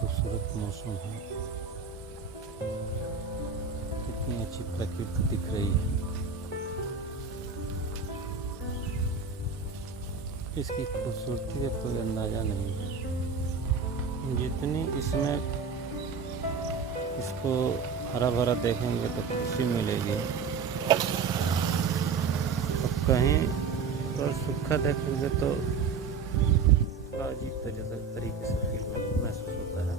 खूबसूरत मौसम है। कितनी अच्छी प्रकृति दिख रही है। इसकी खूबसूरती का कोई अंदाज़ा नहीं है। जितनी इसमें इसको हरा भरा देखेंगे तो खुशी मिलेगी, और कहीं पर सूखा देखेंगे तो अजीब तरीके से फील महसूस होता है,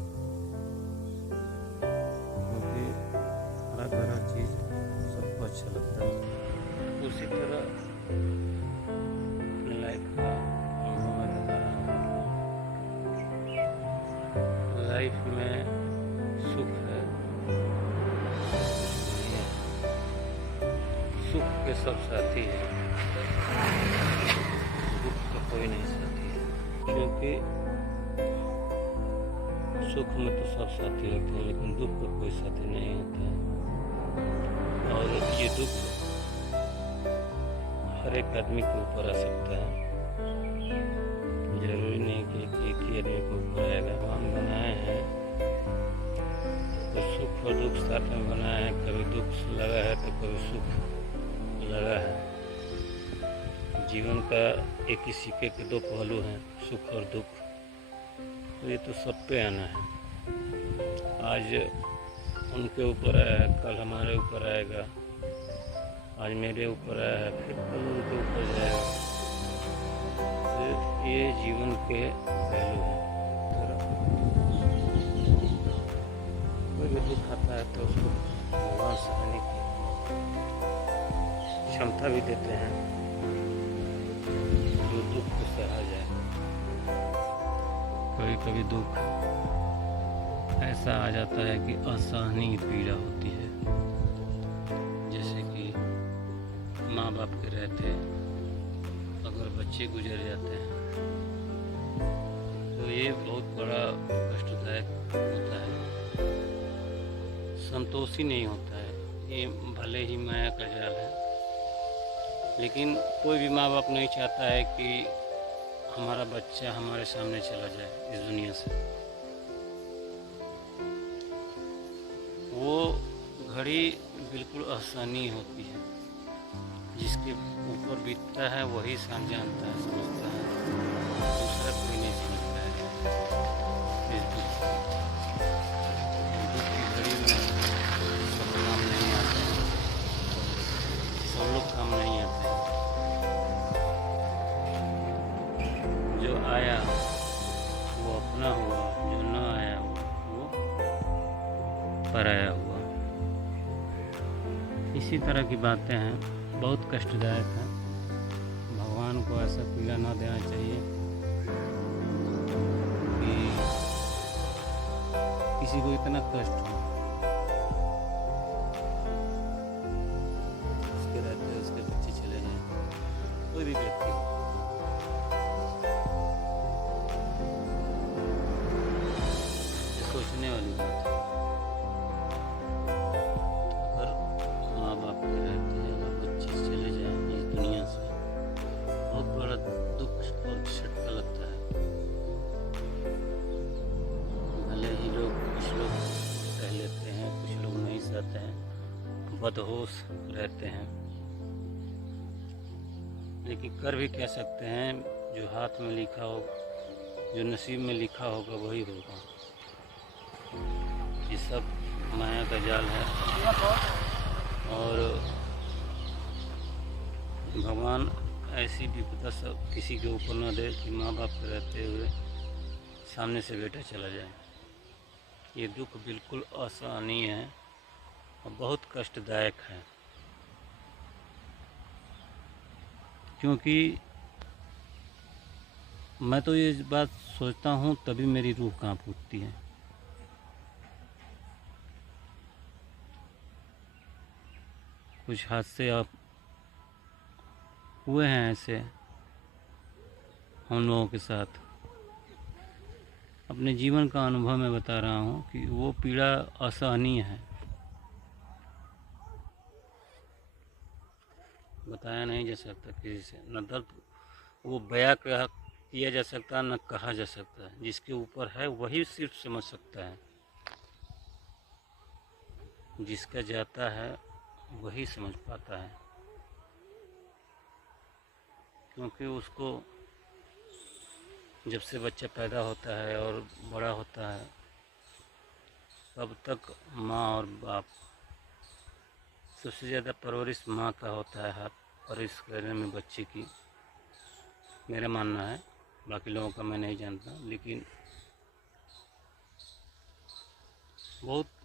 क्योंकि हरा भरा चीज़ सबको अच्छा लगता है। उसी तरह अपनी लाइफ का अनुभव मैं बता रहा हूँ। लाइफ में सुख है, सुख के सब साथी हैं, दुख का कोई नहीं साथी है। क्योंकि सुख में तो सब साथी होते हैं, लेकिन दुख का कोई साथी नहीं होता है। और ये दुख हर एक आदमी के ऊपर आ सकता है। जरूरी नहीं कि एक ही आदमी के ऊपर आएगा। हम बनाए हैं तो सुख और दुख साथ में बनाए हैं। कभी दुख लगा है तो कभी सुख लगा है। जीवन का एक ही सिक्के के दो पहलू हैं, सुख और दुख। तो ये तो सब पे आना है। आज उनके ऊपर आया है, कल हमारे ऊपर आएगा। आज मेरे ऊपर आया है, फिर कल उनके ऊपर जाएगा। तो ये जीवन के पहलू हैं। कोई भी दुख आता है तो उसको भगवान सहने की क्षमता भी देते हैं, जो दुख को सहा जाए। कभी कभी दुख ऐसा आ जाता है कि असहनीय पीड़ा होती है, जैसे कि माँ बाप के रहते अगर बच्चे गुजर जाते हैं तो ये बहुत बड़ा कष्टदायक होता है, संतोषी नहीं होता है। ये भले ही माया का जाल है, लेकिन कोई भी माँ बाप नहीं चाहता है कि हमारा बच्चा हमारे सामने चला जाए इस दुनिया से। वो घड़ी बिल्कुल असहनीय होती है। जिसके ऊपर बीतता है वही जानता है, समझता है, दूसरा कोई नहीं समझता है। इस दुख की घड़ी में सब काम नहीं आते हैं, सब लोग काम नहीं आते हैं। जो आया वो अपना हुआ, जो न आया वो पराया हुआ। इसी तरह की बातें हैं, बहुत कष्टदायक है। भगवान को ऐसा पीड़ा ना देना चाहिए कि किसी को इतना कष्ट हो। उसके रहते उसके बच्चे चले जाएं, कोई भी व्यक्ति हो। ये सोचने वाली बात है। अगर माँ बाप के रहते अगर बच्चे चले जाएं इस दुनिया से, बहुत बड़ा दुख और झटका लगता है। भले ही कुछ लोग सह लेते हैं, कुछ लोग नहीं सहते हैं, बदहोश रहते हैं, लेकिन कर भी कह सकते हैं, जो हाथ में लिखा हो, जो नसीब में लिखा होगा वही होगा। ये सब माया का जाल है, और भगवान ऐसी विपदा सब किसी के ऊपर न दे कि माँ बाप के रहते हुए सामने से बेटा चला जाए। ये दुख बिल्कुल असहनीय है और बहुत कष्टदायक है, क्योंकि मैं तो ये बात सोचता हूँ तभी मेरी रूह कांप उठती है। कुछ हादसे आप हुए हैं ऐसे हम लोगों के साथ। अपने जीवन का अनुभव मैं बता रहा हूँ कि वो पीड़ा असहनीय है, बताया नहीं जा सकता किसी से। न दर्द वो बयां किया जा सकता, न कहा जा सकता है। जिसके ऊपर है वही सिर्फ समझ सकता है, जिसका जाता है वही समझ पाता है, क्योंकि उसको जब से बच्चा पैदा होता है और बड़ा होता है तब तक माँ और बाप, सबसे ज़्यादा परवरिश माँ का होता है, हाथ परवरिश करने में बच्चे की, मेरा मानना है। बाकी लोगों का मैं नहीं जानता, लेकिन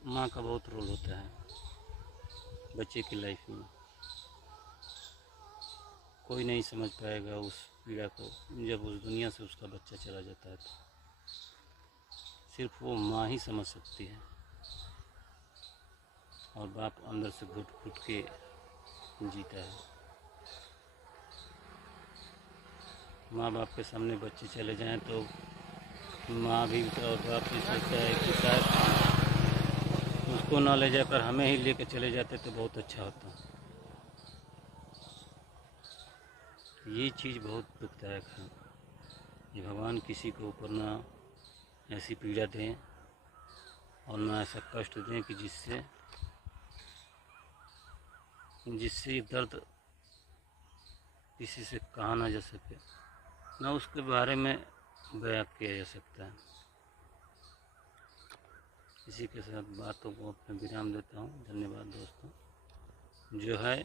माँ का बहुत रोल होता है बच्चे की लाइफ में। कोई नहीं समझ पाएगा उस पीड़ा को जब उस दुनिया से उसका बच्चा चला जाता है, तो सिर्फ वो माँ ही समझ सकती है, और बाप अंदर से घुट घुट के जीता है। माँ बाप के सामने बच्चे चले जाएं तो माँ भी और बाप भी सोचता है कि शायद उसको ना ले जाकर हमें ही लेकर चले जाते तो बहुत अच्छा होता। ये चीज़ बहुत दुखदायक है कि भगवान किसी के ऊपर ना ऐसी पीड़ा दें और ना ऐसा कष्ट दें कि जिससे ये दर्द किसी से कहा ना जा सके, ना उसके बारे में बयां किया जा सकता है। इसी के साथ बातों को अपने विराम देता हूँ। धन्यवाद दोस्तों। जो है